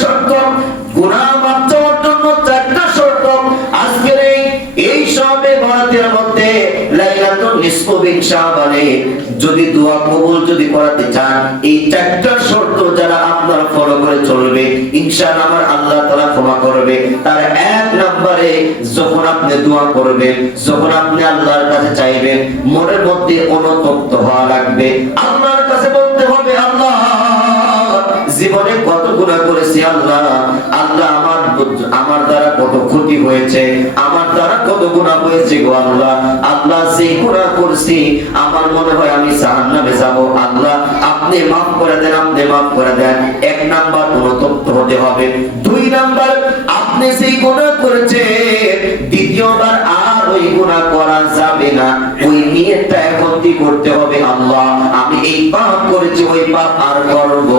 শর্ত গুনাহ মাপ জন্য চারটা শর্ত। আজকের এই সবে ভারতের মধ্যে যদি দোয়া কবুল যদি করাতে চান, এই চারটা শর্ত যারা আপনারা ফলো করে চলবে, ইনশাআল্লাহ আমার আল্লাহ তাআলা ক্ষমা করবে। তার এক নম্বরে যখন আপনি দোয়া করবেন, যখন আপনি আল্লাহর কাছে চাইবেন, মনের মধ্যে অনুতপ্ত হওয়া লাগবে। আল্লাহর জীবনে কত গুণা করেছি আল্লাহ? আল্লাহ আমার আমার দ্বারা কত ক্ষতি হয়েছে? আমার দ্বারা কত গুণা হয়েছে গো আল্লাহ? আল্লাহ সেই গুণা করছি, আমার মনে হয় আমি জাহান্নামে যাব। আল্লাহ, আপনি মাফ করে দেন, আপনি মাফ করে দেন। এক নাম্বার অনুতপ্ত হতে হবে। দুই নাম্বার, আপনি সেই গুণা করেছে দ্বিতীয়বার আর ওই গুণা করা যাবে না। ওই নিয়তটা এখন কি করতে হবে আল্লাহ? আমি এই পাপ করেছি, ওই পাপ আর করব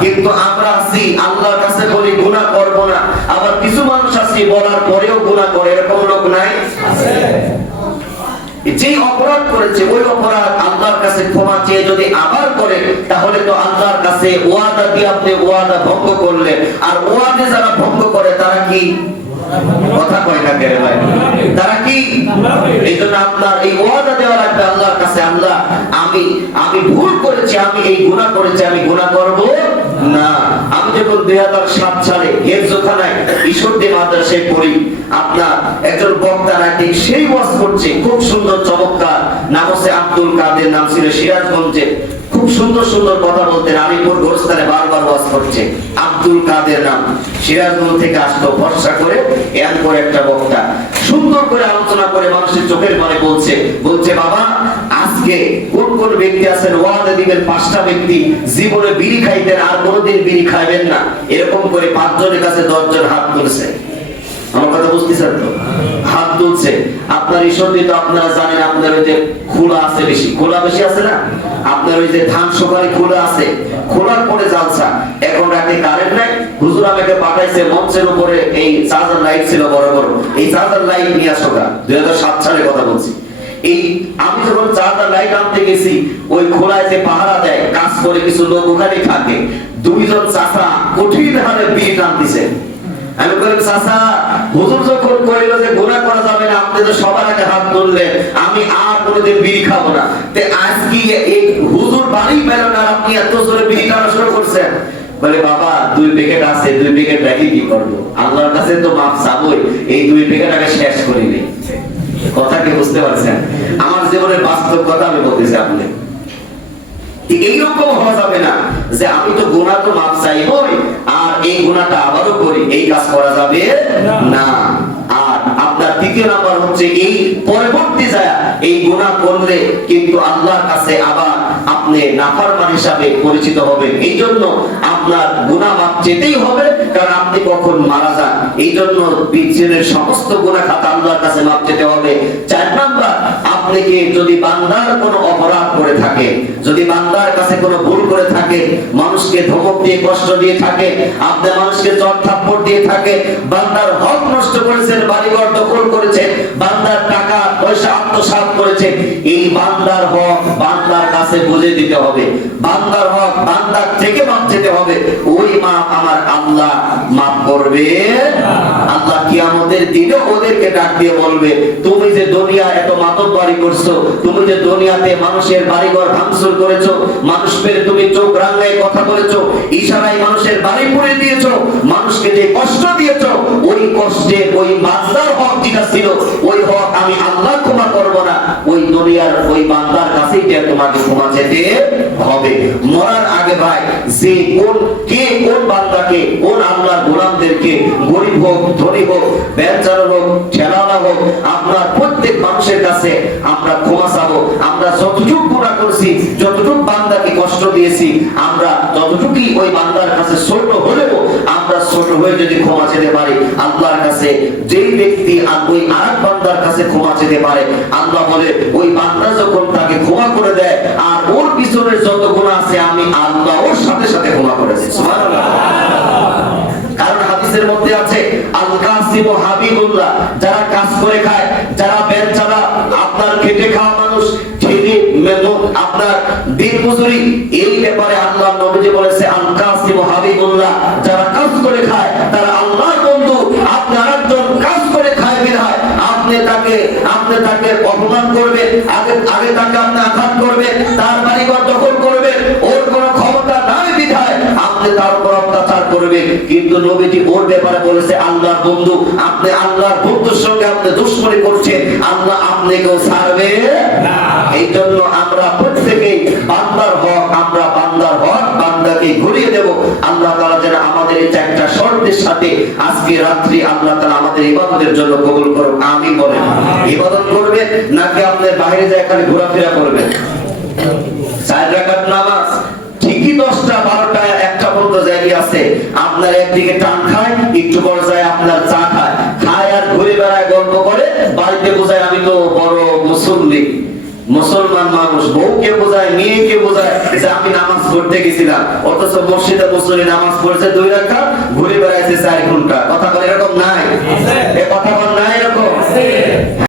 কিন্তু আমরা আছি আল্লাহর কাছে বলি গুনাহ করব না। আবার কিছু মানুষ আছি বলার পরেও গুনাহ করে এরকম লোক নাই? যে অপরাধ করেছে ওই অপরাধ আল্লাহর কাছে ক্ষমা চেয়ে যদি আবার করে তাহলে তো আল্লাহর কাছে ওয়াদা দিয়ে আপনি ওয়াদা ভঙ্গ করলেন আর ওয়াদে যারা ভঙ্গ করে তারা কি? কথা কয় না কেন ভাই? তারা কি? এই জন্য আপনার এই ওয়াদা দেওয়া লাগবে আল্লাহর কাছে আল্লাহ আমি আমি ভুল করেছি, আমি এই গুনাহ করেছি, আমি গুনাহ করব না। আমি যখন দুই হাজার সাত সালে হেফজোখানায় ঈশ্বরদী মাদ্রাসায় পড়ি, আপনার একজন বক্তা নাকি সেই ওয়াজ করছে, খুব সুন্দর, চমৎকার। নাম হচ্ছে আব্দুল কাদের, নাম ছিল সিরাজগঞ্জে খুব সুন্দর সুন্দর কথা বলতেন, আলিপুর গোরস্থানে বারবার ওয়াজ করছে, আব্দুল কাদের নাম। সিরাজগঞ্জ থেকে আসতো, ভরসা করে এর করে একটা বক্তা। সুন্দর করে আলোচনা করে মানুষের চোখের মানে বলছে বলছে, বাবা আজকে কোন কোন ব্যক্তি আছেন, ওয়াদা দিবেন পাঁচটা ব্যক্তি, জীবনে বিড়ি খাইতেন আর কোনোদিন বিড়ি খাইবেন না। এরকম করে পাঁচজনের কাছে দশজন হাত তুলছে। আমার কথা বুঝতেছেন তো? হাত তুলছে। আপনার ঈশ্বর তো আপনারা জানেন, আপনার ওই যে খোলা আছে বেশি। খোলা বেশি আছে না? আপনার ওই যে ধান সকালে খোলা আছে। খোলার পরে জালসা। এখন রাতে কারেন্ট নাই। হুজুর আমাকে পাঠাইছে, মঞ্চের উপরে এই চার্জার লাইট ছিল বড় বড়। এই চার্জার লাইট নিয়ে আসো দুই হাজার সাত সালে কথা বলছি। এই আমি যখন চারটা লাইট আনতে গেছি, ওই খোলায় যে পাহারা দেয়, কাজ করে কিছু লোক ওখানে থাকে। দুইজন চাষা কঠিন হারে বিয়ে টানতেছে আমি বললাম, চাচা, হুজুর যখন যে গুনাহ করা যাবে না, আপনি তো সবার আগে হাত আমি আর কোনোদিন বিড়ি খাব না। তে আজকে এই হুজুর বাড়ি পেল না, আপনি এত জোরে বিড়ি খাওয়া শুরু করছেন? বলে, বাবা, দুই প্যাকেট আছে, দুই প্যাকেট রেখে কি করব? আল্লাহর কাছে তো মাপ চাবই, এই দুই প্যাকেট আগে শেষ করি নেই কথা কি বুঝতে পারছেন? আমার জীবনের বাস্তব কথা আমি বলতেছি আপনি এইরকম হওয়া যাবে না যে আমি তো গুণা তো মাপ চাইবই আর এই গুণাটা আবারও করি এই কাজ করা যাবে না। আর আপনার তৃতীয় নাম্বার হচ্ছে এই পরবর্তী যায় এই গুণা করলে কিন্তু আল্লাহর কাছে আবার আপনি নাফরমান হিসাবে পরিচিত হবেন। এই জন্য আপনার গুণা মাপ যেতেই হবে কারণ আপনি কখন মারা যান এই জন্য পৃথিবীর সমস্ত গুণা খাতা আল্লাহর কাছে মাপ হবে চার নাম্বার, আপনি কি যদি বান্দার কোনো অপরাধ করে থাকে, যদি বান্দার কাছে কোনো ভুল করে থাকে, মানুষকে ধমক দিয়ে কষ্ট দিয়ে থাকে, আপনি মানুষকে চট থাপ্পড় দিয়ে থাকে, বান্দার হক নষ্ট করেছেন, বাড়িঘর দখল করেছেন, বান্দার টাকা পয়সা আত্মসাৎ করেছে, এই বান্দার হক বান্দার কাছে বুঝে দিতে হবে। বান্দার হক বান্দার থেকে যেতে হবে। ওই মাপ আমার আল্লাহ মাপ করবে। আল্লাহ কিয়ামতের দিনে ওদেরকে ডাক দিয়ে বলবে, তুমি যে দুনিয়া এত মাতব বাড়ি করছ, তুমি যে দুনিয়াতে মানুষের বাড়িঘর ভাঙচুর করেছ, মানুষ পেরে তুমি চোখ রাঙায় কথা বলেছ, ইশারায় মানুষের বাড়ি পুড়ে দিয়েছ, মানুষকে যে কষ্ট দিয়েছ, ওই কষ্টে ওই বান্দার হক যেটা ছিল, ওই হক আমি আল্লাহ ক্ষমা করব না। ওই দুনিয়ার ওই বান্দার কাছেই তোমাকে ক্ষমা যেতে হবে। মরার আগে ভাই, যে কোন, কে কোন বান্দাকে, কোন আল্লাহর গোলামদেরকে, গরিব হোক, ধনী হোক, বেচারা হোক ঠেলাওয়ালা হোক আপনার প্রত্যেক মানুষের কাছে আমরা ক্ষমা চাবো। আমরা যতটুকু গুণা করছি, যতটুকু বান্দাকে কষ্ট দিয়েছি হয়ে যদি ক্ষমা চেতে পারি, আল্লাহর কাছে যেই ব্যক্তি ওই আরেক বান্দার কাছে ক্ষমা চেতে পারে, আল্লাহ বলে, ওই বান্দা যখন তাকে ক্ষমা করে দেয়, আর ওর পিছনের যত গুণা আছে, আমি আল্লাহ ওর সাথে সাথে ক্ষমা করেছি কারণ হাদিসের মধ্যে আছে আল কাস কাসিম ও হাবিবুল্লাহ যারা কাজ করে খায়, যারা বেচারা আপনার খেটে খাওয়া মানুষ মেমু আপনার দিন মজুরি এই ব্যাপারে আল্লাহ নবীজি বলেছে আল অপমান করবে আগে আগে তাকে আপনি আঘাত করবে তার বাড়িঘর দখল করবে ওর কোনো ক্ষমতা নাই বিধায় আপনি তার উপর অত্যাচার করবে কিন্তু নবীটি ওর ব্যাপারে বলেছে আল্লাহর বন্ধু আপনি আল্লাহর বন্ধুর সঙ্গে আপনি দুশ্মনী করছেন আল্লাহ আপনাকেও ছাড়বে না। এই জন্য আমরা প্রত্যেকেই বান্দার হক আমরা হক বান্দাকে ঘুরিয়ে দেব। আল্লাহ তাআলা যেন আমাদের এই চারটা শর্তের সাথে আজকে রাত্রি আল্লাহ তাআলা আমাদের ইবাদতের জন্য কবুল করুন আমিন বলেন। ইবাদত করবেন নাকি আপনার বাইরে যায় এখানে ঘোরাফেরা করবেন? চার রাকাত নামাজ। ঠিকই দশটা, বারোটা, একটা পর্যন্ত জায়গা আছে। আপনার একদিকে টান খায়, একটু পর যায় আপনার চা খায়। খায় আর ঘুরে বেড়ায় গল্প করে, বাড়িতে বোঝায়, আমি তো বড় মুসল্লি। মুসলমান মানুষ বউকে বোঝায় মেয়েকে বোঝায় যে আমি নামাজ পড়তে গেছিলাম অথচ মসজিদে মুসলিম নামাজ পড়েছে দুই রাখা ঘুরে বেড়াইছে চার ঘণ্টা। কথা বলে এরকম নাই? এ কথা বল নাই এরকম?